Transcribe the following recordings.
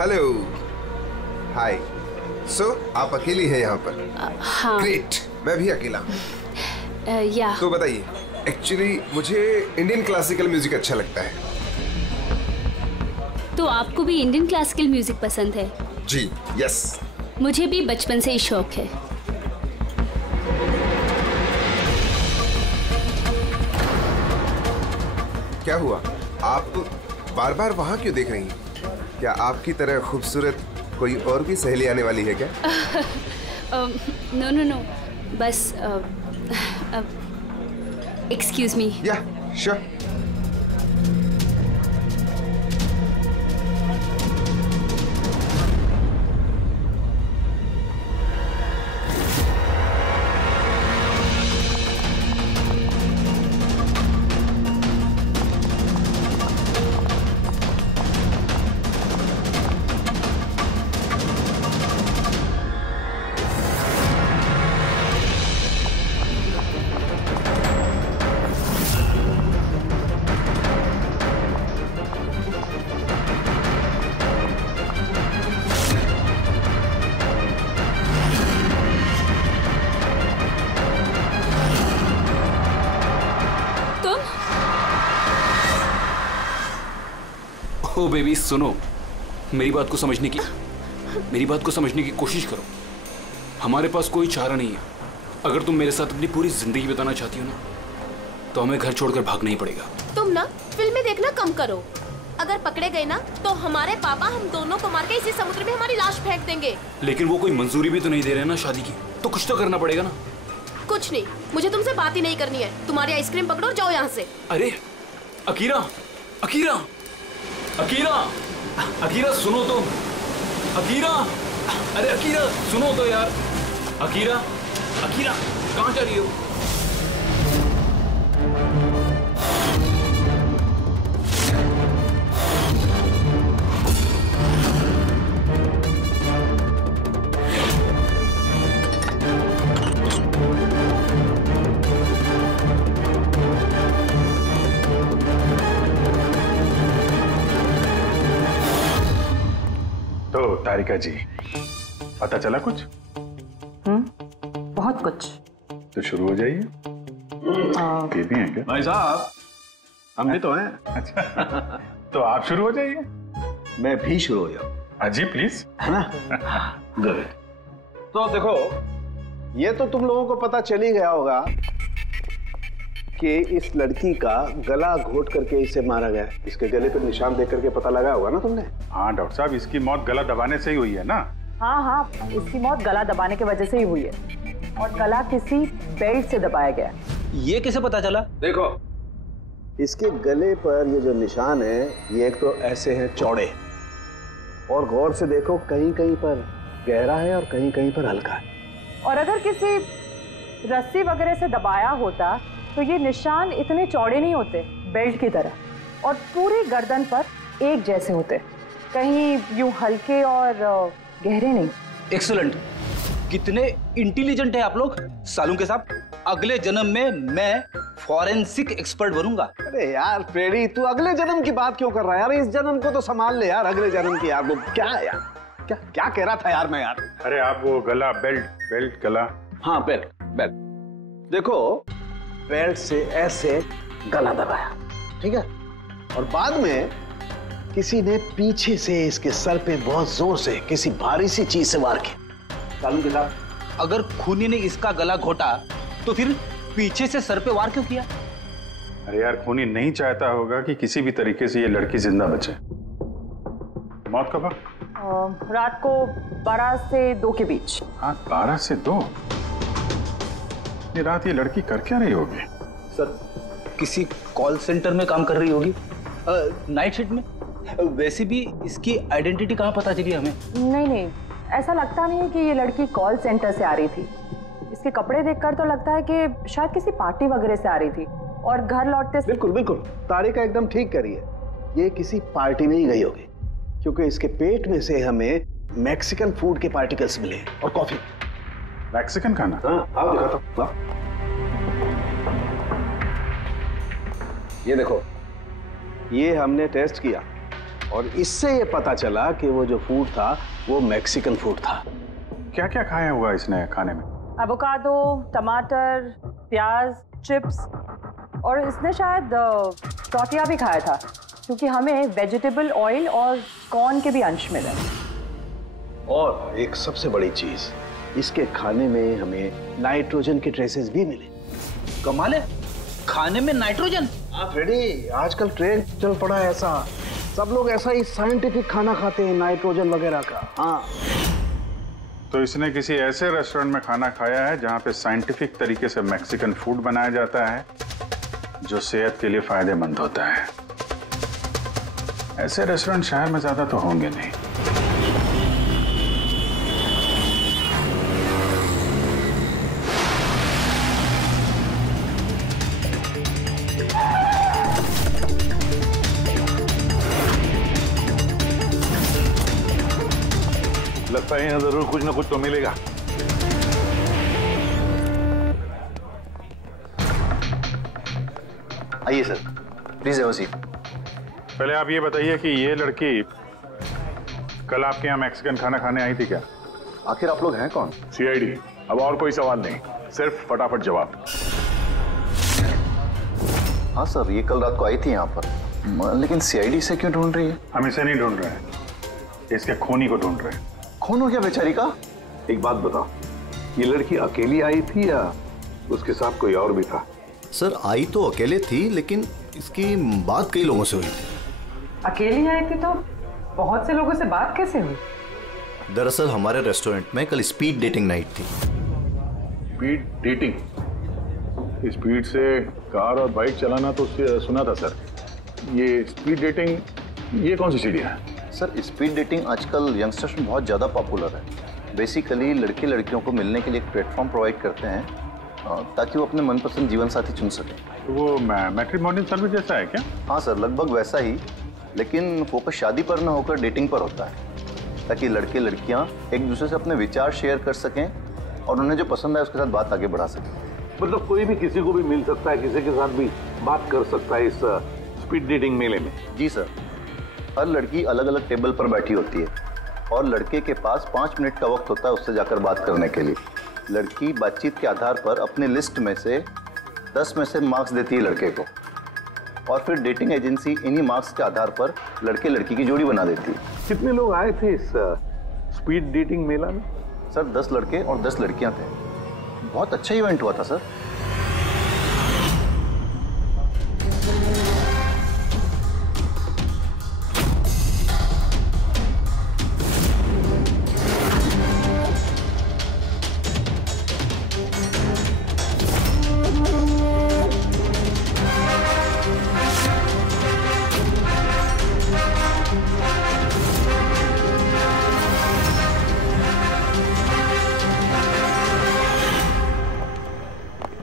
Hello, हाय। सो आप अकेली हैं यहाँ पर? हाँ। ग्रेट, मैं भी अकेला हूँ। या तो बताइए, एक्चुअली मुझे इंडियन क्लासिकल म्यूजिक अच्छा लगता है। तो आपको भी इंडियन क्लासिकल म्यूजिक पसंद है? जी, यस। मुझे भी बचपन से ही शौक है। क्या हुआ, आप बार बार वहाँ क्यों देख रही हैं? क्या आपकी तरह खूबसूरत कोई और भी सहेली आने वाली है क्या? नो नो नो, बस एक्सक्यूज मी। या श्योर। ओ बेबी सुनो, मेरी बात को समझने की कोशिश करो। हमारे पास कोई चारा नहीं है। अगर तुम मेरे साथ अपनी पूरी जिंदगी बिताना चाहती हो ना, तो हमें घर छोड़कर भागना ही पड़ेगा। तुम ना फिल्में देखना कम करो। अगर पकड़े गए ना तो हमारे पापा हम दोनों को मार के इसी समुद्र में हमारी लाश फेंक देंगे। लेकिन वो कोई मंजूरी भी तो नहीं दे रहे ना शादी की, तो कुछ तो करना पड़ेगा ना। कुछ नहीं, मुझे तुमसे बात ही नहीं करनी है। तुम्हारी आइसक्रीम पकड़ो और जाओ यहाँ से। अरे अकीरा, अकीरा, अकीरा, अकीरा सुनो तो। अकीरा, अरे अकीरा सुनो तो यार। अकीरा, अकीरा कहाँ जा रही हो? तो तारिका जी, पता चला कुछ? बहुत कुछ। तो शुरू हो जाइए। ये भी हैं क्या? भाई साहब, हम भी तो हैं। अच्छा तो आप शुरू हो जाइए। मैं भी शुरू हो जाऊं? हाँ जी प्लीज। है ना? गुड। तो देखो, ये तो तुम लोगों को पता चल ही गया होगा कि इस लड़की का गला घोट करके इसे मारा गया। इसके गले पर निशान देख करके पता लगाया होगा ना तुमने? हाँ डॉक्टर साहब, इसकी मौत गला दबाने से ही हुई है ना? हाँ, इसकी मौत गला दबाने की वजह से ही हुई है, और गला किसी बेल्ट से दबाया गया। ये कैसे पता चला? देखो, इसके गले पर ये जो निशान है, ये एक तो ऐसे हैं चौड़े, और गौर से देखो कहीं कहीं पर गहरा है और कहीं कहीं पर हल्का है। और अगर किसी रस्सी वगैरह से दबाया होता तो ये निशान इतने चौड़े नहीं होते, बेल्ट की तरह, और पूरी गर्दन पर एक जैसे होते, कहीं यूं हल्के और गहरे नहीं। एक्सीलेंट, कितने इंटेलिजेंट है आप लोग। सालू के साहब, अगले जन्म में मैं फॉरेंसिक एक्सपर्ट बनूंगा। अरे यार फ्रेडी, तू अगले जन्म की बात क्यों कर रहा है यार? इस जन्म को तो संभाल ले यार, अगले जन्म की यार। वो क्या है यार, क्या कह रहा था यार मैं यार? अरे आप वो गला, बेल्ट गला। हाँ बेल्ट। देखो, बेल्ट से ऐसे गला दबाया, ठीक है, और बाद में किसी ने पीछे से इसके सर पे बहुत जोर से किसी भारी सी चीज से वार किया। सालू के साथ, अगर खूनी ने इसका गला घोटा तो फिर पीछे से सर पे वार क्यों किया? अरे यार, खूनी नहीं चाहता होगा कि किसी भी तरीके से ये लड़की जिंदा बचे। मौत कब? रात को 12 से 2 के बीच। हाँ, 12 से 2। ये रात ये लड़की कर क्या रही होगी? सर, किसी कॉल सेंटर में काम कर रही होगी, नाइट शिफ्ट में। वैसे भी इसकी आइडेंटिटी कहाँ पता चली हमें? नहीं, ऐसा लगता नहीं है कि ये लड़की कॉल सेंटर से आ रही थी। इसके कपड़े देखकर तो लगता है कि शायद किसी पार्टी वगैरह से आ रही थी, और घर लौटते। बिल्कुल तारिका एकदम ठीक करी है। ये किसी पार्टी में ही गई होगी, क्योंकि इसके पेट में से हमें मैक्सिकन फूड के पार्टिकल्स मिले और कॉफी। मैक्सिकन खाना? हाँ, आओ दिखाता हूं। ये देखो, ये हमने टेस्ट किया, और इससे ये पता चला कि वो जो फूड था वो मैक्सिकन फूड था। क्या क्या खाया हुआ इसने खाने में? एवोकाडो, टमाटर, प्याज, चिप्स और इसने शायद टॉर्टिया भी खाया था, क्योंकि हमें वेजिटेबल ऑयल और कॉर्न के भी अंश मिले। और एक सबसे बड़ी चीज, इसके खाने में हमें नाइट्रोजन के ट्रेसेस भी मिले। कमाल है, खाने में नाइट्रोजन। हाँ फ्रेडी, आजकल ट्रेंड चल पड़ा है ऐसा, सब लोग ऐसा ही साइंटिफिक खाना खाते हैं, नाइट्रोजन वगैरह का। हाँ, तो इसने किसी ऐसे रेस्टोरेंट में खाना खाया है जहां पे साइंटिफिक तरीके से मैक्सिकन फूड बनाया जाता है जो सेहत के लिए फायदेमंद होता है। ऐसे रेस्टोरेंट शहर में ज्यादा तो होंगे नहीं। लगता है यहाँ जरूर कुछ ना कुछ तो मिलेगा। आइए sir, please have a seat. पहले आप ये बताइए कि ये लड़की कल आपके यहाँ मैक्सिकन खाना खाने आई थी क्या? आखिर आप लोग हैं कौन? सीआईडी। अब और कोई सवाल नहीं, सिर्फ फटाफट जवाब। हाँ सर, ये कल रात को आई थी यहाँ पर, लेकिन सीआईडी से क्यों ढूंढ रही है? हम इसे नहीं ढूंढ रहे हैं, इसके खूनी को ढूंढ रहे हैं। खून हो गया बेचारी का? एक बात बताओ, ये लड़की अकेली आई थी या उसके साथ कोई और भी था? सर आई तो अकेले थी, लेकिन इसकी बात कई लोगों से हुई थी। अकेली आई थी तो बहुत से लोगों से बात कैसे हुई? दरअसल हमारे रेस्टोरेंट में कल स्पीड डेटिंग नाइट थी। Speed dating? स्पीड से कार और बाइक चलाना तो सुना था सर। ये स्पीड डेटिंग, ये कौन सी सीढ़ी है? सर स्पीड डेटिंग आजकल यंगस्टर्स में बहुत ज़्यादा पॉपुलर है। बेसिकली लड़के लड़कियों को मिलने के लिए एक प्लेटफॉर्म प्रोवाइड करते हैं ताकि वो अपने मनपसंद जीवन साथी चुन सकें। तो वो मैट्रिमोनियल सर्विस जैसा है क्या? हाँ सर, लगभग वैसा ही, लेकिन फोकस शादी पर न होकर डेटिंग पर होता है, ताकि लड़के लड़कियाँ एक दूसरे से अपने विचार शेयर कर सकें और उन्हें जो पसंद है उसके साथ बात आगे बढ़ा सकें। मतलब कोई भी किसी को भी मिल सकता है, किसी के साथ भी बात कर सकता है इस स्पीड डेटिंग मेले में? जी सर, हर लड़की अलग अलग टेबल पर बैठी होती है और लड़के के पास 5 मिनट का वक्त होता है उससे जाकर बात करने के लिए। लड़की बातचीत के आधार पर अपने लिस्ट में से 10 में से मार्क्स देती है लड़के को, और फिर डेटिंग एजेंसी इन्हीं मार्क्स के आधार पर लड़के लड़की की जोड़ी बना देती है। कितने लोग आए थे इस स्पीड डेटिंग मेला में? सर 10 लड़के और 10 लड़कियां थे। बहुत अच्छा इवेंट हुआ था सर।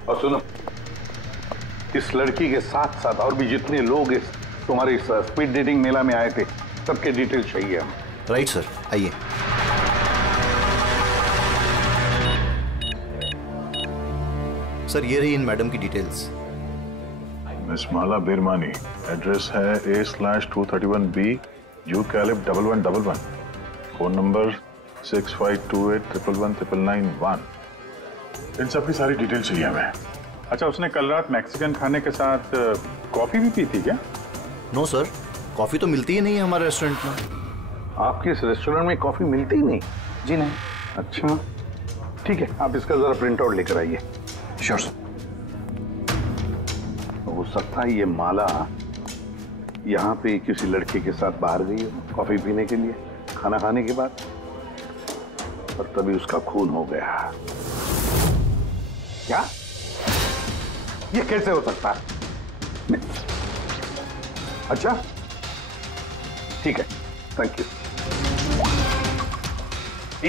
और सुनो, इस लड़की के साथ साथ और भी जितने लोग इस तुम्हारे इस स्पीड डेटिंग मेला में आए थे, सबके डिटेल्स चाहिए हमें। राइट सर, आइए। सर ये रही इन मैडम की डिटेल्स। मिस माला बिरमानी, एड्रेस है A/231B यूकैलिप 1111, फोन नंबर 6528119991। इन सब की सारी डिटेल चाहिए हमें। अच्छा, उसने कल रात मैक्सिकन खाने के साथ कॉफी भी पी थी क्या? नो सर, कॉफी तो मिलती ही नहीं है हमारे रेस्टोरेंट में। आपके इस रेस्टोरेंट में कॉफी मिलती ही नहीं? जी नहीं। अच्छा ठीक है, आप इसका जरा प्रिंट आउट लेकर आइए। Sure sir. हो सकता है ये माला यहाँ पे किसी लड़के के साथ बाहर गई हो कॉफी पीने के लिए खाना खाने के बाद, और तभी उसका खून हो गया। क्या? ये कैसे हो सकता है? अच्छा ठीक है, थैंक यू।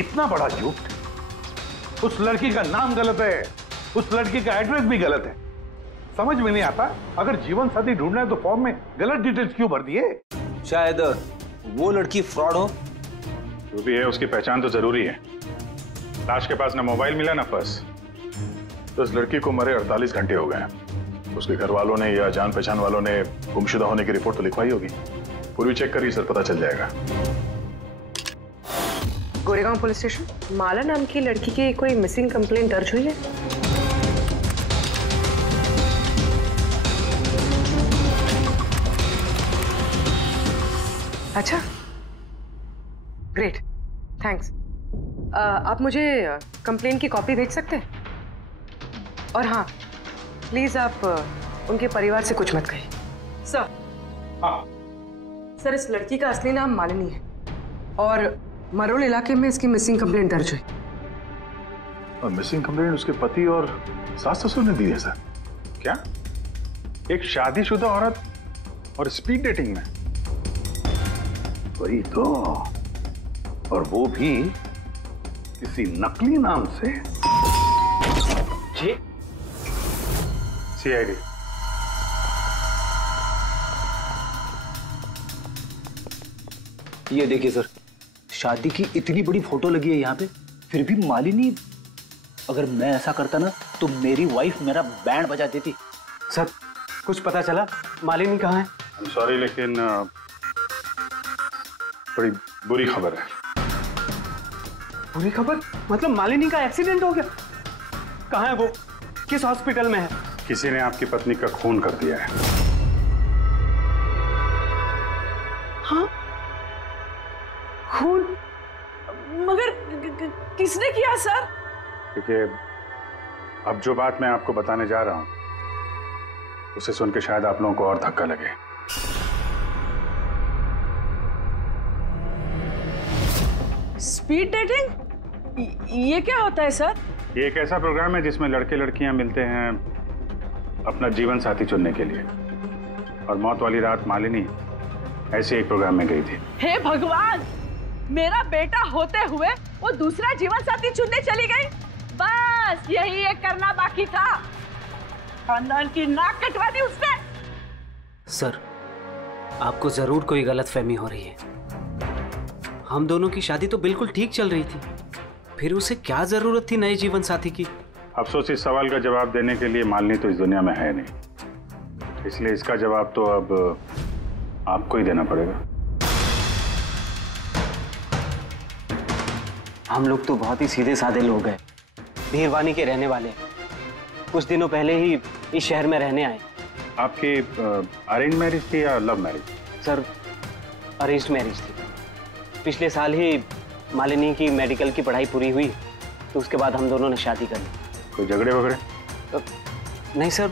इतना बड़ा झूठ! उस लड़की का नाम गलत है, उस लड़की का एड्रेस भी गलत है। समझ में नहीं आता, अगर जीवन साथी ढूंढना है तो फॉर्म में गलत डिटेल्स क्यों भर दिए? शायद वो लड़की फ्रॉड हो। जो भी है उसकी पहचान तो जरूरी है। लाश के पास ना मोबाइल मिला ना पर्स। तो इस लड़की को मरे 48 घंटे हो गए हैं। उसके घर वालों ने या जान पहचान वालों ने गुमशुदा होने की रिपोर्ट तो लिखवाई होगी। पूरी चेक करिए सर, पता चल जाएगा। गोरेगांव पुलिस स्टेशन, माला नाम की लड़की की कोई मिसिंग कंप्लेंट दर्ज हुई है? अच्छा, ग्रेट, थैंक्स। आप मुझे कंप्लेंट की कॉपी भेज सकते हैं? और हाँ, प्लीज आप उनके परिवार से कुछ मत कहिए। सर, हाँ सर, इस लड़की का असली नाम मालिनी है और मरोल इलाके में इसकी मिसिंग कंप्लेंट दर्ज हुई। और मिसिंग कंप्लेंट उसके पति और सास ससुर ने दी है सर? क्या, एक शादीशुदा औरत और स्पीड डेटिंग में? वही तो, और वो भी किसी नकली नाम से। जी, सीआईडी। ये देखिए सर, शादी की इतनी बड़ी फोटो लगी है यहाँ पे, फिर भी मालिनी। अगर मैं ऐसा करता ना तो मेरी वाइफ मेरा बैंड बजा देती। सर, कुछ पता चला मालिनी कहाँ है? I'm sorry, लेकिन बड़ी बुरी खबर है। बुरी खबर? मतलब मालिनी का एक्सीडेंट हो गया? कहाँ है वो? किस हॉस्पिटल में है? किसी ने आपकी पत्नी का खून कर दिया है। हाँ? खून? मगर किसने किया सर? देखिए, अब जो बात मैं आपको बताने जा रहा हूं उसे सुन के शायद आप लोगों को और धक्का लगे। Speed dating? ये क्या होता है सर? ये एक ऐसा प्रोग्राम है जिसमें लड़के लड़कियां मिलते हैं अपना जीवन साथी चुनने के लिए। और मौत वाली रात मालिनी ऐसे एक प्रोग्राम में गई थी। हे भगवान, मेरा बेटा होते हुए वो दूसरा जीवन साथी चुनने चली गई। बस यही एक करना बाकी था। खानदान की नाक कटवा दी उसने। सर, आपको जरूर कोई गलतफहमी हो रही है। हम दोनों की शादी तो बिल्कुल ठीक चल रही थी, फिर उसे क्या जरूरत थी नए जीवन साथी की? अफसोस, इस सवाल का जवाब देने के लिए मालिनी तो इस दुनिया में है नहीं, इसलिए इसका जवाब तो अब आपको ही देना पड़ेगा। हम लोग तो बहुत ही सीधे साधे लोग हैं, भीरवानी के रहने वाले हैं। कुछ दिनों पहले ही इस शहर में रहने आए। आपकी अरेंज मैरिज थी या love marriage? Sir, arranged marriage थी। पिछले साल ही मालिनी की मेडिकल की पढ़ाई पूरी हुई तो उसके बाद हम दोनों ने शादी कर ली। कोई झगड़े वगड़े? नहीं सर,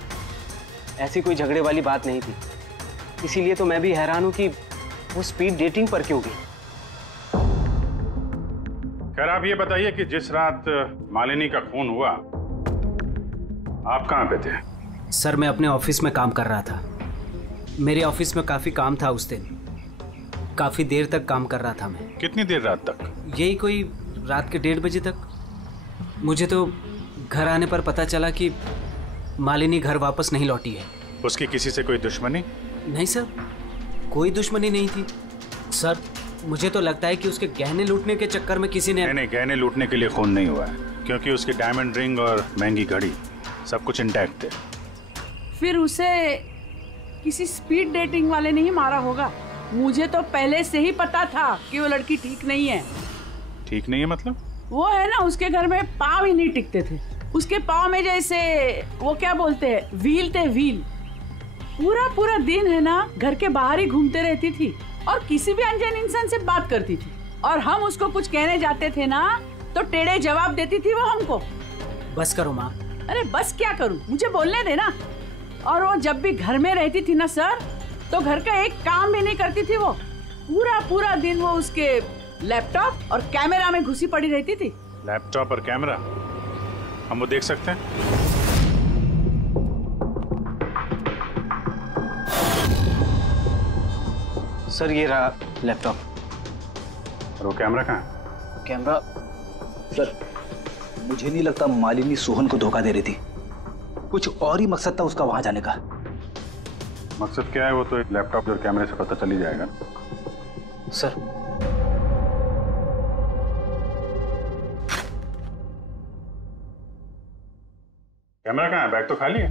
ऐसी कोई झगड़े वाली बात नहीं थी। इसीलिए तो मैं भी हैरान हूं कि वो स्पीड डेटिंग पर क्यों गई। खैर, आप ये बताइए कि जिस रात मालिनी का खून हुआ आप कहाँ पे थे? सर, मैं अपने ऑफिस में काम कर रहा था। मेरे ऑफिस में काफी काम था उस दिन। काफी देर तक काम कर रहा था मैं। कितनी देर रात तक? यही कोई रात के 1:30 बजे तक। मुझे तो घर आने पर पता चला कि मालिनी घर वापस नहीं लौटी है। उसकी किसी से कोई दुश्मनी? नहीं सर, कोई दुश्मनी नहीं थी। सर, मुझे तो लगता है कि उसके गहने लूटने के चक्कर में किसी ने। नहीं, गहने लूटने के लिए खून नहीं हुआ है, क्योंकि उसकी डायमंड रिंग और महंगी घड़ी सब कुछ इंटैक्ट थे। फिर उसे किसी स्पीड डेटिंग वाले ने ही मारा होगा। मुझे तो पहले से ही पता था कि वो लड़की ठीक नहीं है। ठीक नहीं है मतलब? वो है ना, उसके घर में पाँव ही नहीं टिकते थे। उसके पाँव में जैसे वो क्या बोलते हैं, व्हील थे, व्हील। पूरा पूरा दिन है ना घर के बाहर ही घूमते रहती थी और किसी भी अनजान इंसान से बात करती थी। और हम उसको कुछ कहने जाते थे ना तो टेढ़े जवाब देती थी वो हमको। बस करो माँ। अरे बस क्या करूँ, मुझे बोलने देना। और वो जब भी घर में रहती थी ना सर, तो घर का एक काम भी नहीं करती थी वो। पूरा पूरा दिन वो उसके लैपटॉप और कैमरा में घुसी पड़ी रहती थी। लैपटॉप और कैमरा, हम वो देख सकते हैं? सर, ये रहा लैपटॉप। और वो कैमरा कहाँ है? कैमरा? सर, मुझे नहीं लगता मालिनी सोहन को धोखा दे रही थी। कुछ और ही मकसद था उसका वहां जाने का। मकसद क्या है वो तो एक लैपटॉप और कैमरे से पता चल ही जाएगा। सर, कैमरा कहाँ है? बैग तो खाली है।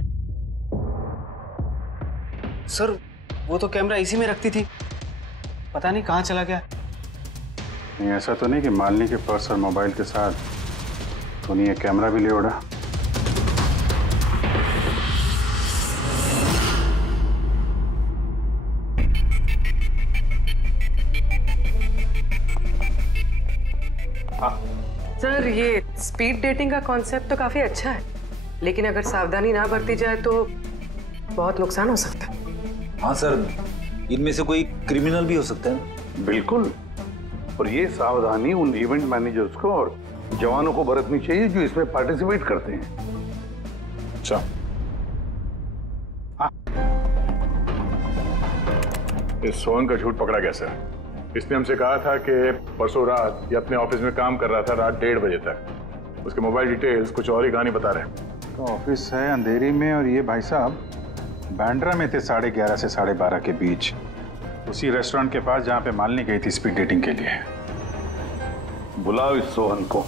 सर, वो तो कैमरा इसी में रखती थी। पता नहीं कहाँ चला गया। नहीं ऐसा तो नहीं कि मालिनी के पर्स और मोबाइल के साथ तूने ये कैमरा भी ले उड़ा? सर, ये स्पीड डेटिंग का कॉन्सेप्ट तो काफी अच्छा है, लेकिन अगर सावधानी ना बरती जाए तो बहुत नुकसान हो सकता है। हाँ सर, इनमें से कोई क्रिमिनल भी हो सकता है। बिल्कुल, और ये सावधानी उन इवेंट मैनेजर्स को और जवानों को बरतनी चाहिए जो इसमें पार्टिसिपेट करते हैं। अच्छा, इस सोहन का झूठ पकड़ा कैसे? इसने हमसे कहा था कि परसों रात ये अपने ऑफिस में काम कर रहा था रात 1:30 बजे तक। उसके मोबाइल डिटेल्स कुछ और ही कहानी बता रहे हैं। तो ऑफिस है अंधेरी में और ये भाई साहब बांद्रा में थे 11:30 से 12:30 के बीच, उसी रेस्टोरेंट के पास जहां पे मालिनी गई थी स्पीड डेटिंग के लिए। बुलाओ इस सोहन को।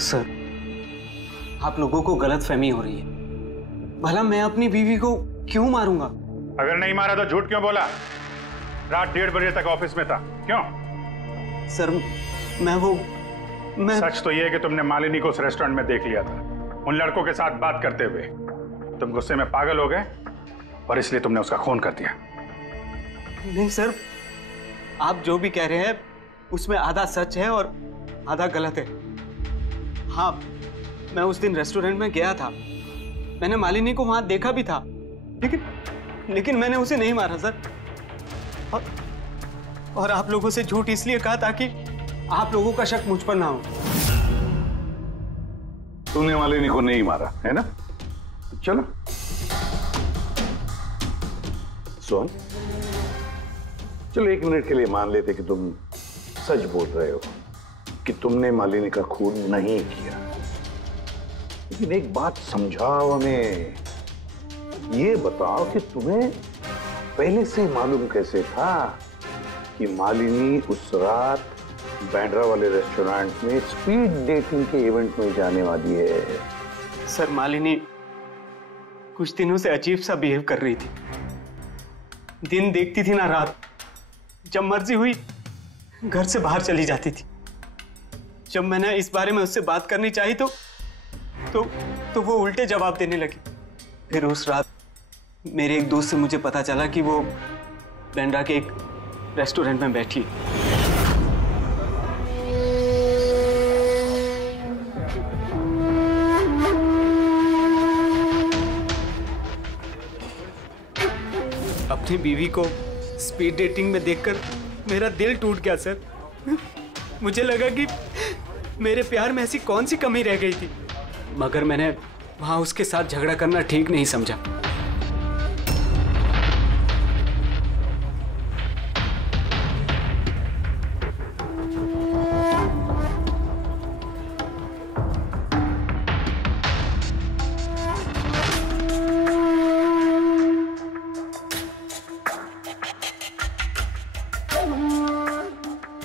सर, आप लोगों को गलतफहमी हो रही है। भला मैं अपनी बीवी को क्यों मारूंगा? अगर नहीं मारा तो झूठ क्यों बोला? रात 1:30 बजे तक ऑफिस में था, क्यों? सर, मैं सच तो ये है कि तुमने मालिनी को उस रेस्टोरेंट में देख लिया था उन लड़कों के साथ बात करते हुए। तुम गुस्से में पागल हो गए और इसलिए तुमने उसका खून कर दिया। नहीं सर, आप जो भी कह रहे हैं उसमें आधा सच है और आधा गलत है। हाँ, मैं उस दिन रेस्टोरेंट में गया था, मैंने मालिनी को वहां देखा भी था, लेकिन मैंने उसे नहीं मारा सर। और आप लोगों से झूठ इसलिए कहा ताकि आप लोगों का शक मुझ पर ना हो। तूने मालिनी को नहीं मारा है ना? चलो सोहन, चलो 1 मिनट के लिए मान लेते कि तुम सच बोल रहे हो कि तुमने मालिनी का खून नहीं किया, लेकिन एक बात समझाओ हमें। ये बताओ कि तुम्हें पहले से मालूम कैसे था कि मालिनी उस रात बांद्रा वाले रेस्टोरेंट में स्पीड डेटिंग के इवेंट में जाने वाली है? सर, मालिनी कुछ दिनों से अजीब सा बिहेव कर रही थी। दिन देखती थी ना रात, जब मर्जी हुई घर से बाहर चली जाती थी। जब मैंने इस बारे में उससे बात करनी चाहिए तो वो उल्टे जवाब देने लगी। फिर उस रात मेरे एक दोस्त से मुझे पता चला कि वो बांद्रा के एक रेस्टोरेंट में बैठी। अपनी बीवी को स्पीड डेटिंग में देखकर मेरा दिल टूट गया सर। मुझे लगा कि मेरे प्यार में ऐसी कौन सी कमी रह गई थी, मगर मैंने वहां उसके साथ झगड़ा करना ठीक नहीं समझा।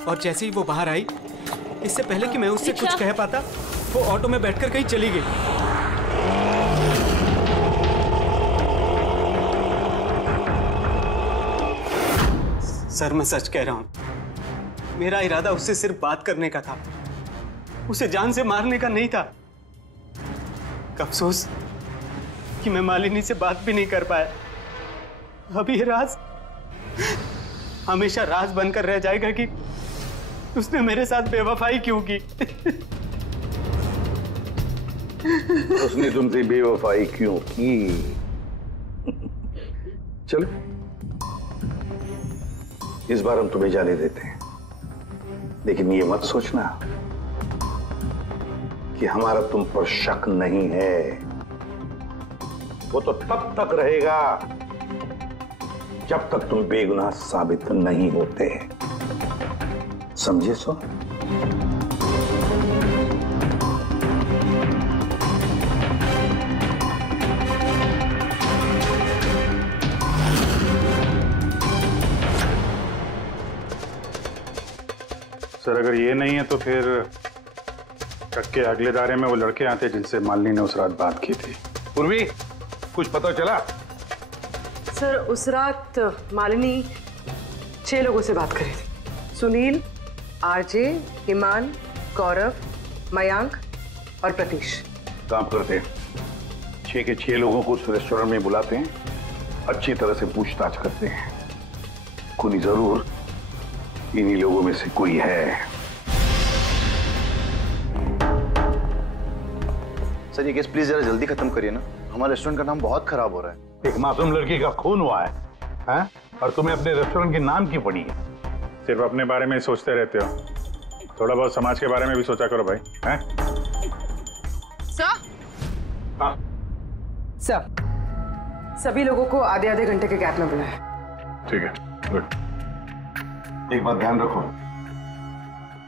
और जैसे ही वो बाहर आई, इससे पहले कि मैं उससे कुछ कह पाता, वो ऑटो में बैठकर कहीं चली गई। सर, मैं सच कह रहा हूं, मेरा इरादा उससे सिर्फ बात करने का था, उसे जान से मारने का नहीं था। अफसोस कि मैं मालिनी से बात भी नहीं कर पाया। अब ये राज हमेशा राज बनकर रह जाएगा कि उसने मेरे साथ बेवफाई क्यों की। उसने तुमसे बेवफाई क्यों की? चलो, इस बार हम तुम्हें जाने देते हैं, लेकिन ये मत सोचना कि हमारा तुम पर शक नहीं है। वो तो तब तक रहेगा जब तक तुम बेगुनाह साबित नहीं होते। समझे सो? सर, अगर ये नहीं है तो फिर ट्रक के अगले दायरे में वो लड़के आते जिनसे मालिनी ने उस रात बात की थी। पूर्वी, कुछ पता चला? सर उस रात मालिनी 6 लोगों से बात करी थी। सुनील, आरजे, ईमान, गौरव, मयांक और प्रतीश। काम करते हैं, 6 के 6 लोगों को उस रेस्टोरेंट में बुलाते हैं, अच्छी तरह से पूछताछ करते हैं। कोई जरूर इन्हीं लोगों में से कोई है। सर ये केस प्लीज जरा जल्दी खत्म करिए ना, हमारे रेस्टोरेंट का नाम बहुत खराब हो रहा है। एक मासूम लड़की का खून हुआ है, हैं? और तुम्हें अपने रेस्टोरेंट के नाम की पड़ी है। सिर्फ अपने बारे में सोचते रहते हो, थोड़ा बहुत समाज के बारे में भी सोचा करो भाई। हैं? सर? हाँ सर, सभी लोगों को आधे आधे घंटे के गैप में बुलाएं। ठीक है, गुड। एक बात ध्यान रखो,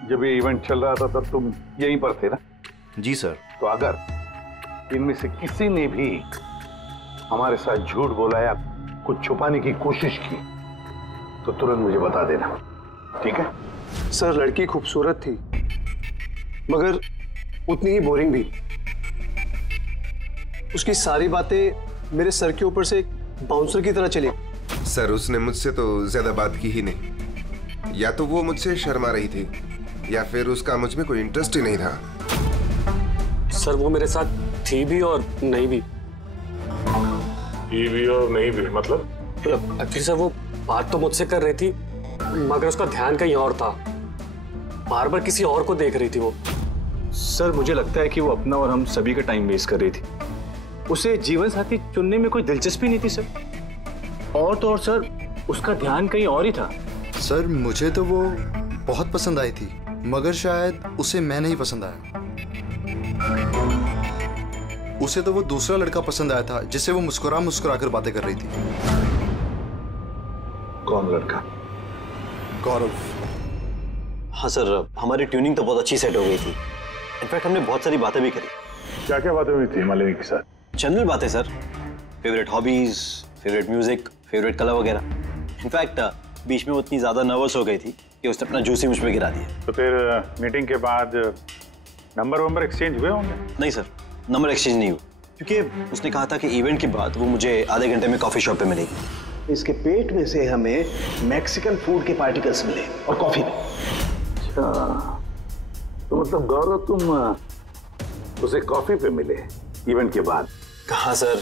जब ये इवेंट चल रहा था तब तुम यहीं पर थे ना? जी सर। तो अगर इनमें से किसी ने भी हमारे साथ झूठ बोला या कुछ छुपाने की कोशिश की तो तुरंत मुझे बता देना, ठीक है? सर लड़की खूबसूरत थी मगर उतनी ही बोरिंग भी। उसकी सारी बातें मेरे सर के ऊपर से एक बाउंसर की तरह चली। सर उसने मुझसे तो ज्यादा बात की ही नहीं, या तो वो मुझसे शर्मा रही थी या फिर उसका मुझ में कोई इंटरेस्ट ही नहीं था। सर वो मेरे साथ थी भी और नहीं भी। थी भी और नहीं भी मतलब? एक्चुअली सर वो बात तो मुझसे कर रही थी मगर उसका ध्यान कहीं और था, बार बार किसी और को देख रही थी वो। सर मुझे लगता है कि वो अपना और हम सभी का टाइम वेस्ट कर रही थी। उसे जीवन साथी चुनने में कोई दिलचस्पी नहीं थी सर। और तो और सर उसका ध्यान कहीं और ही था। सर मुझे तो वो बहुत पसंद आई थी मगर शायद उसे मैं नहीं पसंद आया। उसे तो वो दूसरा लड़का पसंद आया था जिससे वो मुस्कुरा मुस्कुरा कर बातें कर रही थी। कौन लड़का? गौरव। हाँ सर, हमारी ट्यूनिंग तो बहुत अच्छी सेट हो गई थी। इनफैक्ट हमने बहुत सारी बातें भी करी। क्या क्या बातें हुई थी मालिनी के साथ? जनरल बातें sir, favourite hobbies, favourite music, favourite colour वगैरह। इनफैक्ट बीच में वो इतनी ज्यादा नर्वस हो गई थी कि उसने अपना जूस ही मुझ पे गिरा दिया। तो फिर मीटिंग के बाद नंबर एक्सचेंज हुए होंगे? नहीं सर, नंबर एक्सचेंज नहीं हुआ क्योंकि उसने कहा था कि इवेंट के बाद वो मुझे आधे घंटे में कॉफी शॉप पे मिलेगी। इसके पेट में से हमें मैक्सिकन फूड के पार्टिकल्स मिले और कॉफी में। अच्छा, तो मतलब गौरव तुम उसे कॉफी पे मिले इवेंट के बाद? कहाँ सर,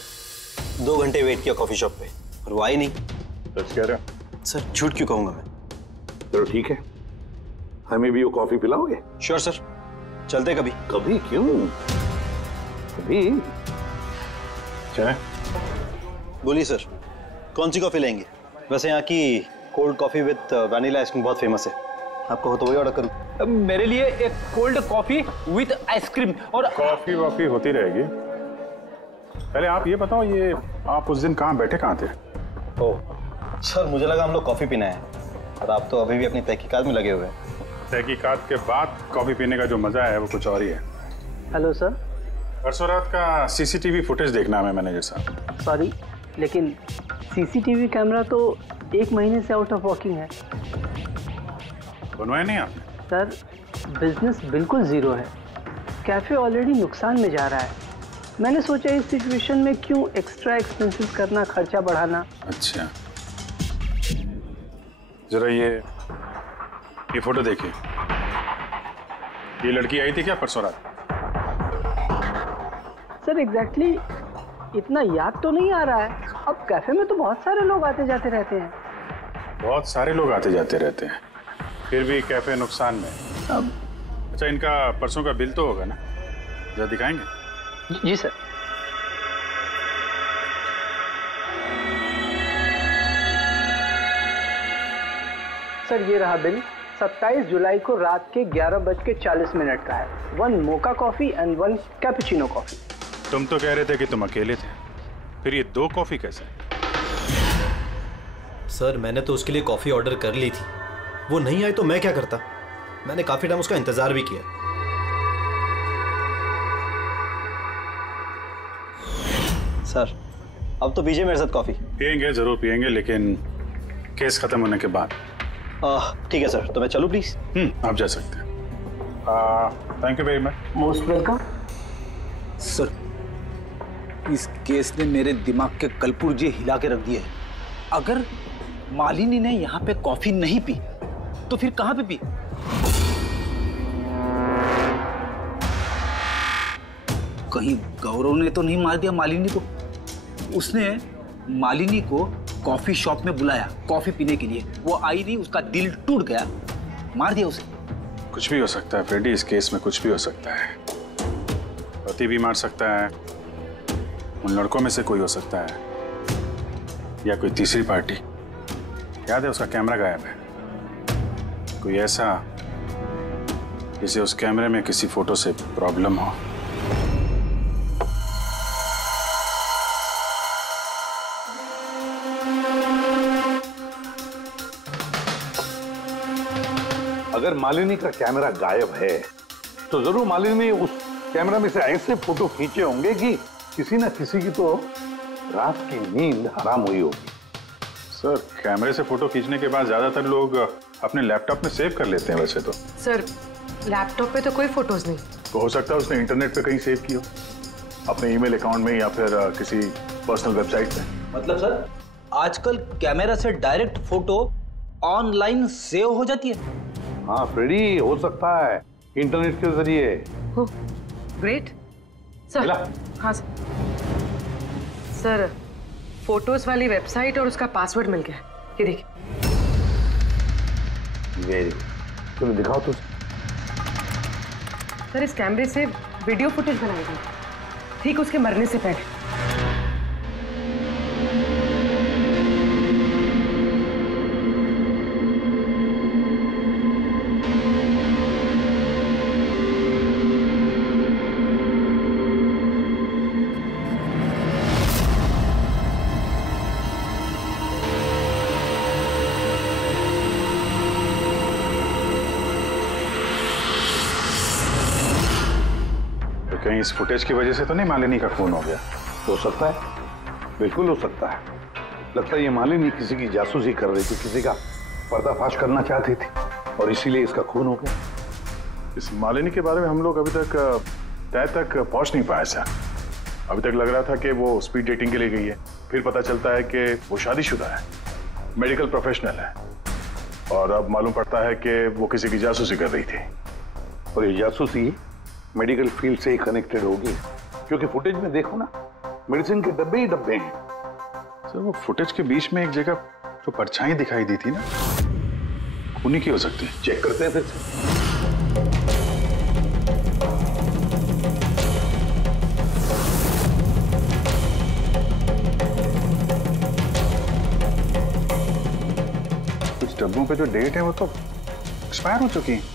2 घंटे वेट किया कॉफी शॉप पे और वो आई नहीं। सच कह रहे हो? सर झूठ क्यों कहूंगा मैं। चलो ठीक है, हमें भी वो कॉफी पिलाओगे? श्योर सर, चलते कभी। कभी क्यों, कभी। चाय? बोलिए सर, कौन सी कॉफी लेंगे? वैसे यहाँ की cold coffee with vanilla ice cream बहुत फेमस है, आपको हो तो वही ऑर्डर करूँ। मेरे लिए एक कोल्ड कॉफी विद आइसक्रीम। और कॉफी वॉफी होती रहेगी, पहले आप ये बताओ, ये आप उस दिन कहाँ बैठे कहाँ थे? ओह सर, मुझे लगा हम लोग कॉफी पीना है और आप तो अभी भी अपनी तहकीकात में लगे हुए हैं। तहकीकात के बाद कॉफी पीने का जो मजा है वो कुछ और ही है। Hello sir. परसों रात का सीसीटीवी फुटेज देखना है मैनेजर साहब। सॉरी, लेकिन सीसीटीवी कैमरा तो 1 महीने से आउट ऑफ वर्किंग है। बनवाया नहीं आपने? सर बिजनेस बिल्कुल जीरो है, कैफे ऑलरेडी नुकसान में जा रहा है। मैंने सोचा इस सिचुएशन में क्यों एक्स्ट्रा एक्सपेंसेस करना, खर्चा बढ़ाना। अच्छा, जरा ये फोटो देखिए। ये लड़की आई थी क्या परसों रात? सर एग्जैक्टली इतना याद तो नहीं आ रहा है। अब कैफे में तो बहुत सारे लोग आते जाते रहते हैं। बहुत सारे लोग आते जाते रहते हैं, फिर भी कैफे नुकसान में। अब अच्छा, इनका परसों का बिल तो होगा ना, जरा दिखाएंगे? जी सर। सर ये रहा बिल। 27 जुलाई को रात के 11:40 का है। 1 mocha coffee and 1 cappuccino coffee. तुम तो कह रहे थे कि तुम अकेले थे, फिर ये 2 कॉफी कैसे? सर मैंने तो उसके लिए कॉफी ऑर्डर कर ली थी, वो नहीं आई तो मैं क्या करता। मैंने काफी टाइम उसका इंतजार भी किया। सर अब तो पीजिए मेरे साथ कॉफी। पियेंगे, जरूर पियेंगे, लेकिन केस खत्म होने के बाद। ठीक है सर, तो मैं चलूं प्लीज? आप जा सकते हैं। Thank you very much. Most welcome. Sir इस केस ने मेरे दिमाग के कलपुर्जे हिला के रख दिए हैं। अगर मालिनी ने यहाँ पे कॉफी नहीं पी तो फिर कहाँ पे पी? कहीं गौरव ने तो नहीं मार दिया मालिनी को? उसने मालिनी को कॉफी शॉप में बुलाया कॉफी पीने के लिए, वो आई नहीं, उसका दिल टूट गया, मार दिया उसे। कुछ भी हो सकता है फ्रेडी, इस केस में कुछ भी हो सकता है। पति भी मार सकता है, उन लड़कों में से कोई हो सकता है, या कोई तीसरी पार्टी। याद है उसका कैमरा गायब है, कोई ऐसा जिसे उस कैमरे में किसी फोटो से प्रॉब्लम हो। अगर मालिनी का कैमरा गायब है तो जरूर मालिनी ने उस कैमरा में से ऐसे फोटो खींचे होंगे कि किसी न किसी की तो रात की नींद हराम हुई होगी। सर, कैमरे से फोटो खींचने के बाद ज्यादातर लोग अपने लैपटॉप में सेव कर लेते हैं वैसे तो। सर, लैपटॉप पे तो कोई फोटोज नहीं। तो हो सकता है उसने इंटरनेट पे कहीं सेव की हो, अपने ईमेल अकाउंट में या फिर किसी पर्सनल वेबसाइट पे। मतलब सर, आजकल कैमरा से डायरेक्ट फोटो ऑनलाइन सेव हो जाती है? हाँ फ्रेडी, हो सकता है इंटरनेट के जरिए। हो, ग्रेट सर। हाँ सर, फोटोज वाली वेबसाइट और उसका पासवर्ड मिल गया, ये देखिए। वेरी, चलो दिखाओ तो। सर, इस कैमरे से वीडियो फुटेज बनाई गई ठीक उसके मरने से पहले। कहीं इस फुटेज की वजह से तो नहीं मालिनी का खून हो गया? हो सकता है, बिल्कुल हो सकता है। लगता है ये मालिनी किसी की जासूसी कर रही थी, किसी का पर्दाफाश करना चाहती थी और इसीलिए इसका खून हो गया। इस मालिनी के बारे में हम लोग अभी तक तय तक पहुंच नहीं पाए सर। अभी तक लग रहा था कि वो स्पीड डेटिंग के लिए गई है, फिर पता चलता है कि वो शादीशुदा है, मेडिकल प्रोफेशनल है, और अब मालूम पड़ता है कि वो किसी की जासूसी कर रही थी। और ये जासूसी मेडिकल फील्ड से ही कनेक्टेड होगी, क्योंकि फुटेज में देखो ना, मेडिसिन के डब्बे ही डब्बे हैं। सर, वो फुटेज के बीच में एक जगह जो परछाई दिखाई दी थी ना, खूनी की हो सकती है। चेक करते हैं फिर से। कुछ डब्बों पे जो डेट है वो तो एक्सपायर हो चुकी है।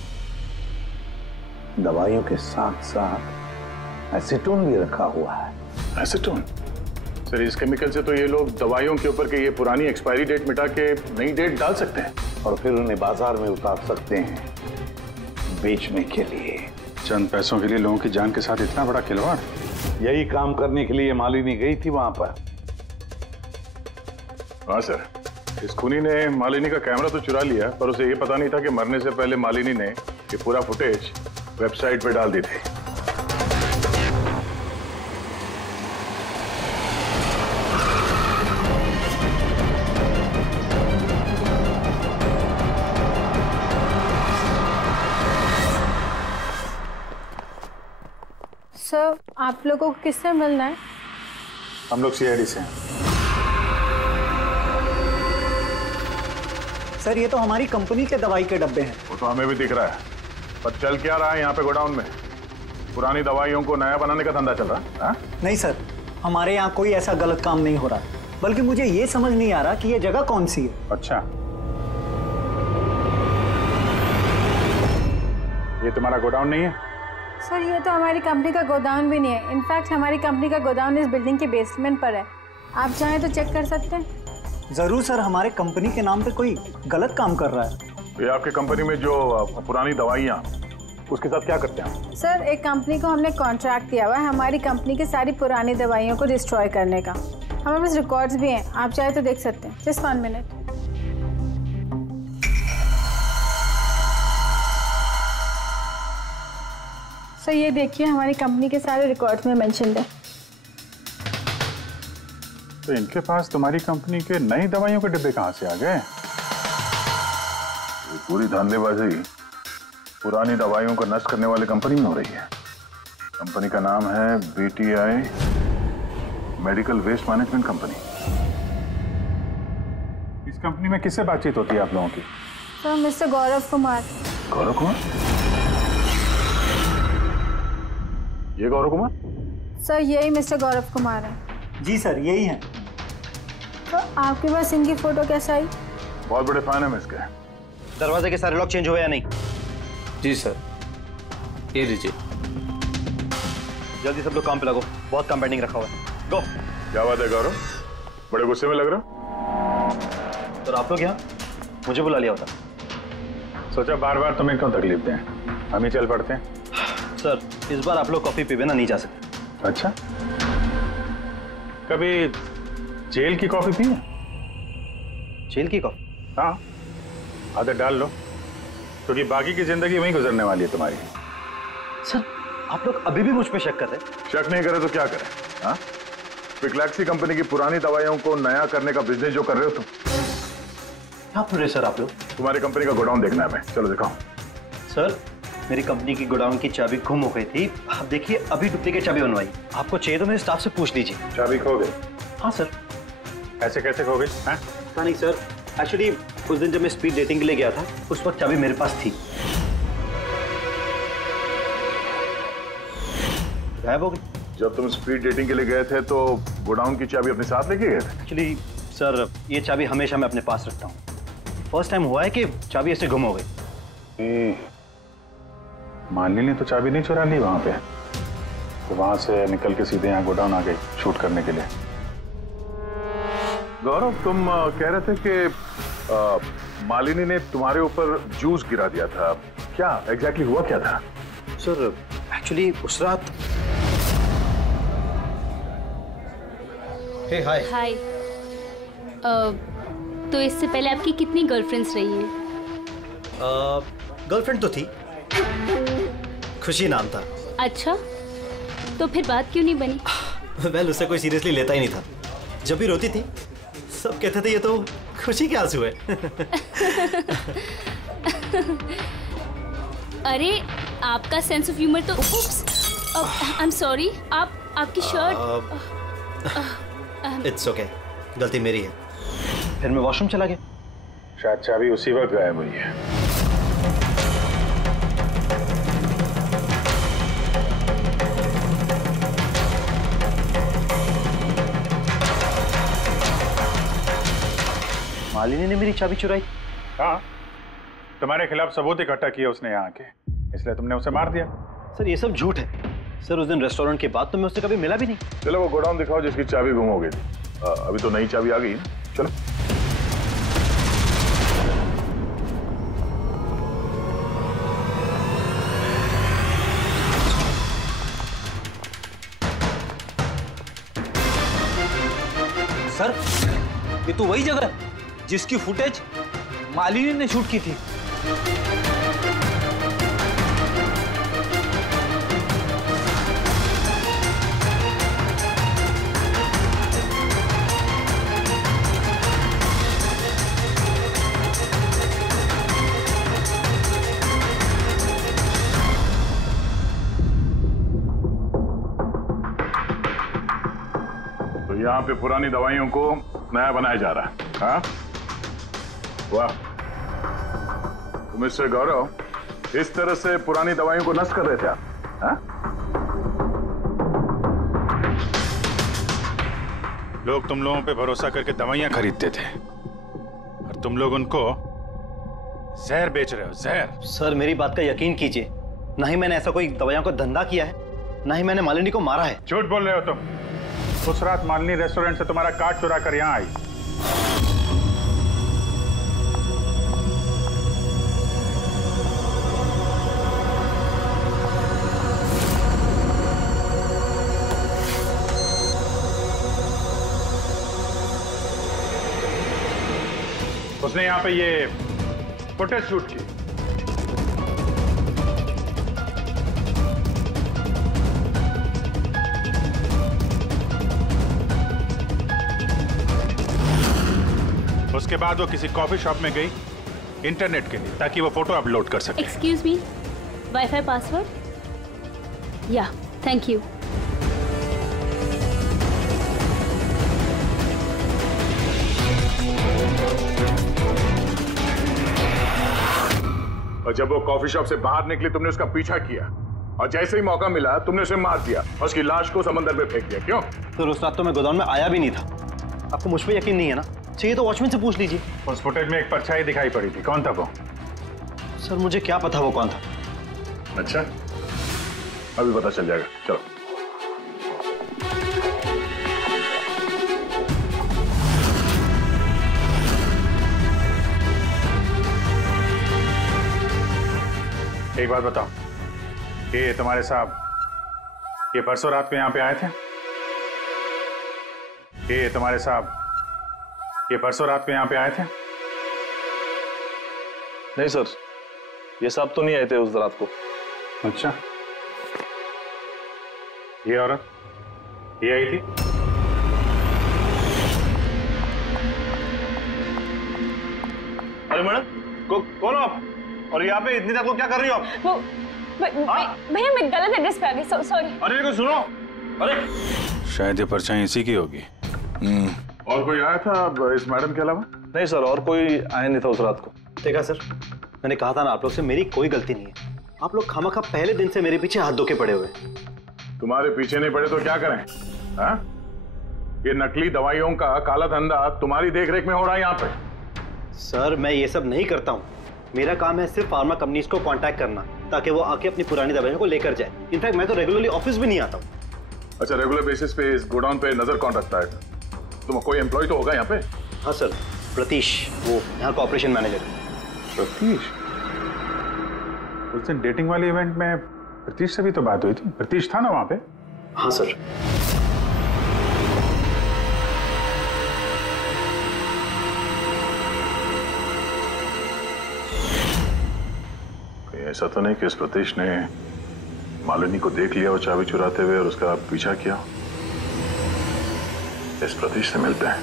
दवाइयों के साथ साथ एसीटोन भी रखा हुआ है। एसीटोन? सर, इस केमिकल से तो ये लोग दवाइयों के ऊपर के ये पुरानी एक्सपायरी डेट मिटा के नई डेट डाल सकते हैं और फिर उन्हें बाजार में उतार सकते हैं बेचने के लिए। चंद पैसों के लिए लोगों की जान के साथ इतना बड़ा खिलवाड़? यही काम करने के लिए मालिनी गई थी वहां पर। हाँ सर, इस खूनी ने मालिनी का कैमरा तो चुरा लिया, पर उसे ये पता नहीं था कि मरने से पहले मालिनी ने ये पूरा फुटेज वेबसाइट पे डाल दी थी। सर, आप लोगों को किससे मिलना है? हम लोग सीआईडी से हैं। सर, ये तो हमारी कंपनी के दवाई के डब्बे हैं। वो तो हमें भी दिख रहा है, पर चल क्या रहा है यहाँ पे गोडाउन में? पुरानी दवाइयों को नया बनाने का धंधा चल रहा है? हा? नहीं सर, हमारे यहाँ कोई ऐसा गलत काम नहीं हो रहा, बल्कि मुझे ये समझ नहीं आ रहा कि ये जगह कौन सी है। अच्छा, ये तुम्हारा गोडाउन नहीं है? सर, ये तो हमारी कंपनी का गोदाम भी नहीं है। इनफैक्ट हमारी कंपनी का गोदाम इस बिल्डिंग के बेसमेंट पर है। आप चाहें तो चेक कर सकते हैं। जरूर सर, हमारे कंपनी के नाम पे कोई गलत काम कर रहा है। ये आपकी कंपनी में जो पुरानी दवाइयाँ, उसके साथ क्या करते हैं? सर, एक कंपनी को हमने कॉन्ट्रैक्ट दिया हुआ है हमारी कंपनी की सारी पुरानी दवाइयों को डिस्ट्रॉय करने का। हमारे पास रिकॉर्ड्स भी हैं, आप चाहे तो देख सकते हैं। Just 1 minute. सर, ये देखिए, हमारी कंपनी के सारे रिकॉर्ड्स में मेंशन्ड है। तो इनके पास तुम्हारी कंपनी के नई दवाइयों के डिब्बे कहां से आ गए? ये पूरी धांधलेबाजी पुरानी दवाइयों को नष्ट करने वाली कंपनी में हो रही है। कंपनी का नाम है BTI medical waste management company. इस कंपनी में किससे बातचीत होती है आप लोगों की? Sir mister Gaurav Kumar. गौरव कुमार? ये गौरव कुमार? सर यही मिस्टर गौरव कुमार है। जी सर यही है। तो आपके पास इनकी फोटो कैसे आई? बहुत बड़े फैन है मैं इसके। दरवाजे के सारे लॉक चेंज हुए या नहीं? जी सर, ये लीजिए। जल्दी सब लोग काम पे लगो, बहुत काम पेंडिंग रखा हुआ है। गो। क्या बात है गौरव, बड़े गुस्से में लग रहे हो? तो आप लोग यहाँ मुझे बुला लिया होता। सोचा बार बार तुम्हें क्यों तकलीफ दें, हम ही चल पड़ते हैं। सर इस बार आप लोग कॉफी पी बिना नहीं जा सकते। अच्छा, कभी जेल की कॉफी पी है? जेल की कॉफी? हाँ, आदत डाल लो, क्योंकि बाकी की जिंदगी वहीं गुजरने वाली है तुम्हारी। सर आप लोग अभी भी मुझ पे शक कर रहे हैं? शक नहीं करे तो क्या करें? हाँ, पिक्लैक्सी कंपनी की पुरानी दवाइयों को नया करने का बिजनेस जो कर रहे हो तुम। क्या कर रहे सर आप लोग? तुम्हारी कंपनी का गोडाउन देखना है, मैं चलो दिखाओ। सर मेरी कंपनी की गोडाउन की चाबी गुम हो गई थी, आप देखिए अभी डुप्लीकेट चाबी बनवाई। आपको चाहिए तो मेरे स्टाफ से पूछ लीजिए। चाबी खो गई? हाँ सर। ऐसे कैसे खो गई? पता नहीं सर, एक्चुअली उस दिन जब मैं स्पीड डेटिंग के लिए गया था उस वक्त चाबी मेरे पास थी, गायब हो गई। जब तुम स्पीड डेटिंग के लिए गए थे तो गोडाउन की चाबी अपने साथ लेके गए थे? एक्चुअली सर ये चाबी हमेशा मैं अपने पास रखता हूँ। फर्स्ट टाइम हुआ है कि चाबी ऐसे गुम हो गई। मालिनी ने तो चाबी नहीं चुरा ली वहां पे, तो वहां से निकल के सीधे यहाँ गोडाउन आ गई शूट करने के लिए। गौरव तुम कह रहे थे कि मालिनी ने तुम्हारे ऊपर जूस गिरा दिया था, क्या एग्जैक्टली हुआ क्या था? सर एक्चुअली उस रात। हे हाय। हाय। तो इससे पहले आपकी कितनी गर्लफ्रेंड्स रही हैं? गर्लफ्रेंड तो थी, खुशी नाम था। अच्छा, तो फिर बात क्यों नहीं बनी? वेल उसे कोई सीरियसली लेता ही नहीं था। जब भी रोती थी सब कहते थे ये तो खुशी के आंसू है। अरे आपका सेंस ऑफ ह्यूमर तो आई एम सॉरी, आपकी शर्ट। इट्स ओके, गलती मेरी है। फिर मैं वॉशरूम चला गया। शायद चाबी उसी वक्त गायब हुई है। मालिनी ने मेरी चाबी चुराई? हाँ, तुम्हारे खिलाफ सबूत इकट्ठा किया उसने यहाँ आके, इसलिए तुमने उसे मार दिया। सर ये सब झूठ है। सर उस दिन रेस्टोरेंट के बाद तो मैं उससे कभी मिला भी नहीं। चलो वो गोडाउन दिखाओ जिसकी चाबी गुम हो गई थी। अभी तो नई चाबी आ गई ना, चलो। सर ये तो वही जगह है जिसकी फुटेज मालिनी ने शूट की थी। यहाँ पे पुरानी दवाइयों को नया बनाया जा रहा है। हाँ? वाह, तो मिस्टर गौरव इस तरह से पुरानी दवाइयों को नष्ट कर रहे थे आप? हाँ? लोग तुम लोगों पे भरोसा करके दवाइयां खरीदते थे और तुम लोग उनको जहर बेच रहे हो, जहर। सर मेरी बात का यकीन कीजिए, ना ही मैंने ऐसा कोई दवाइयों का धंधा किया है, ना ही मैंने मालिनी को मारा है। झूठ बोल रहे हो तुम। उस रात मालिनी रेस्टोरेंट से तुम्हारा कार्ड चुरा कर यहां आई। उसने यहां पे ये फुटेज शूट की। उसके बाद वो किसी कॉफी शॉप में गई इंटरनेट के लिए, ताकि वो फोटो अपलोड कर सके। Excuse me, wifi password? या, थैंक यू। और जब वो कॉफी शॉप से बाहर निकली तुमने उसका पीछा किया और जैसे ही मौका मिला तुमने उसे मार दिया और उसकी लाश को समंदर में फेंक दिया। क्यों? तो उस रात तो मैं गोदाम में आया भी नहीं था। आपको मुझ पर यकीन नहीं है ना? चाहिए तो वॉचमैन से पूछ लीजिए। उस फुटेज में एक परछाई दिखाई पड़ी थी, कौन था वो? सर मुझे क्या पता वो कौन था। अच्छा, अभी पता चल जाएगा, चलो। एक बात बताओ, ये तुम्हारे साहब ये परसों रात को यहाँ पे आए थे? ये तुम्हारे साहब ये परसों रात को यहाँ पे आए थे? नहीं सर, ये साहब तो नहीं आए थे उस रात को। अच्छा, ये औरत ये आई थी? अरे मैडम, कौन हो आप? और यहाँ पे इतनी रात को क्या कर रही हो आप? वो भैया मैं गलत एड्रेस पे आ गई, सॉरी। अरे को सुनो, अरे शायद ये परछाई इसी की होगी। और कोई आया था इस मैडम के अलावा? नहीं सर, और कोई आया नहीं था उस रात को। देखा सर, मैंने कहा था ना आप लोग से मेरी कोई गलती नहीं है। आप लोग खामखा पहले दिन से मेरे पीछे हाथ धो के पड़े हुए। तुम्हारे पीछे नहीं पड़े तो क्या करें? हा? ये नकली दवाइयों का काला धंधा तुम्हारी देखरेख में हो रहा है यहाँ पे। सर मैं ये सब नहीं करता हूँ। मेरा काम है सिर्फ फार्मा कंपनीज को कांटेक्ट करना ताकि वो आके अपनी पुरानी दवाइयों को लेकर जाए। इनफैक्ट मैं तो रेगुलरली ऑफिस भी नहीं आता हूँ। अच्छा, रेगुलर बेसिस पे इस गोडाउन पे नजर कौन रखता है? तुम कोई एम्प्लॉय तो होगा यहाँ पे? हाँ सर, प्रतीश, वो यहाँ का ऑपरेशन मैनेजर। प्रतीश? उस दिन डेटिंग वाले इवेंट में प्रतीश से भी तो बात हुई थी। प्रतीश था ना वहाँ पे? हाँ सर। ऐसा तो नहीं कि इस प्रतीश ने मालिनी को देख लिया और चाबी चुराते हुए और उसका पीछा किया? इस प्रतीश से मिलते हैं।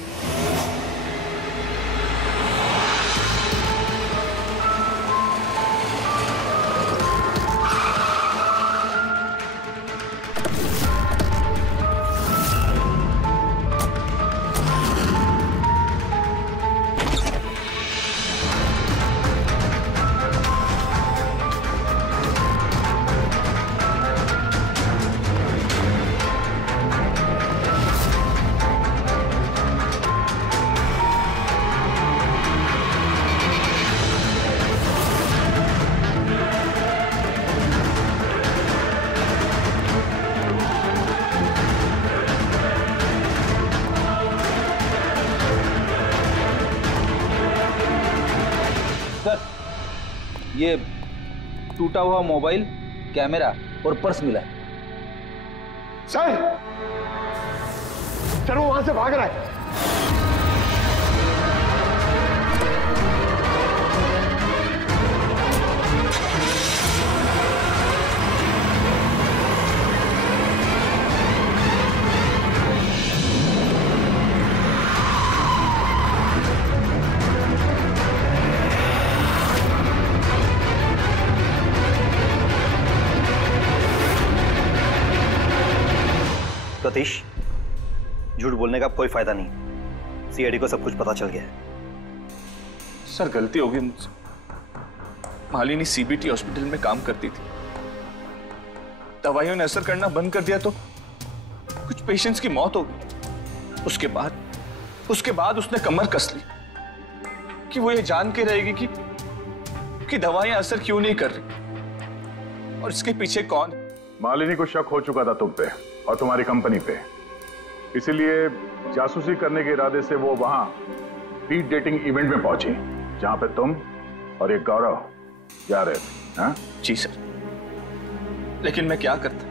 ये टूटा हुआ मोबाइल, कैमरा और पर्स मिला है। सर, वो वहां से भाग रहा है। सतीश, झूठ बोलने का कोई फायदा नहीं। सीआईडी को सब कुछ पता चल गया है। सर गलती हो गई मुझसे। मालिनी सीबीटी हॉस्पिटल में काम करती थी। दवाइयों ने असर करना बंद कर दिया तो कुछ पेशेंट्स की मौत हो गई। उसके बाद उसने कमर कस ली कि वो ये जान के रहेगी कि दवाइयां असर क्यों नहीं कर रही और इसके पीछे कौन। मालिनी को शक हो चुका था तुम पे और तुम्हारी कंपनी पे, इसीलिए जासूसी करने के इरादे से वो वहां स्पीड डेटिंग इवेंट में पहुंची जहां पे तुम और एक गौरव जा रहे थे। हाँ? जी सर, लेकिन मैं क्या करता,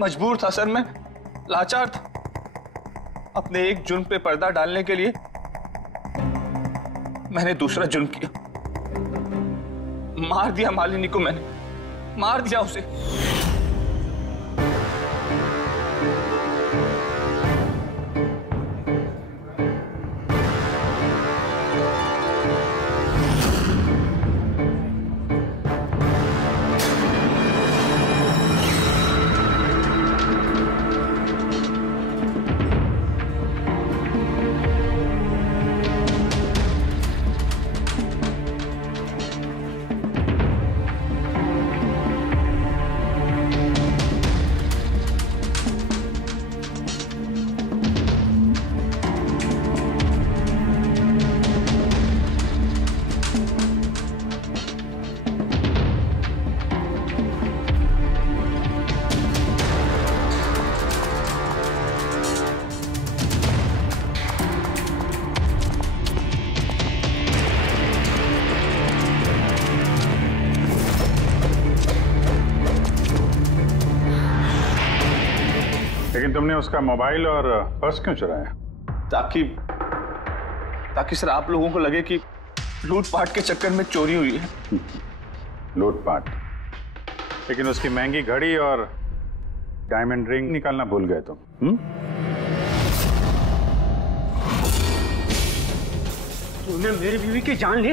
मजबूर था सर, मैं लाचार था। अपने एक जुर्म पे पर्दा डालने के लिए मैंने दूसरा जुर्म किया। मार दिया मालिनी को, मैंने मार दिया उसे। उसका मोबाइल और पर्स क्यों चुराया? ताकि सर आप लोगों को लगे कि लूटपाट के चक्कर में चोरी हुई है। लूटपाट? लेकिन उसकी महंगी घड़ी और डायमंड रिंग निकालना भूल गए तुम। तूने मेरी बीवी की जान ली,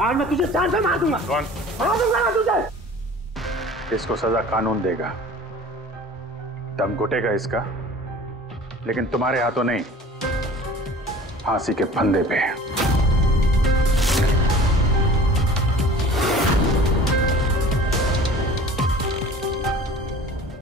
आज मैं तुझे जान से मार दूंगा। कौन? मार दूंगा ना तुझे। इसको सजा कानून देगा, दम घुटेगा इसका, लेकिन तुम्हारे हाथों नहीं, फांसी के फंदे पे।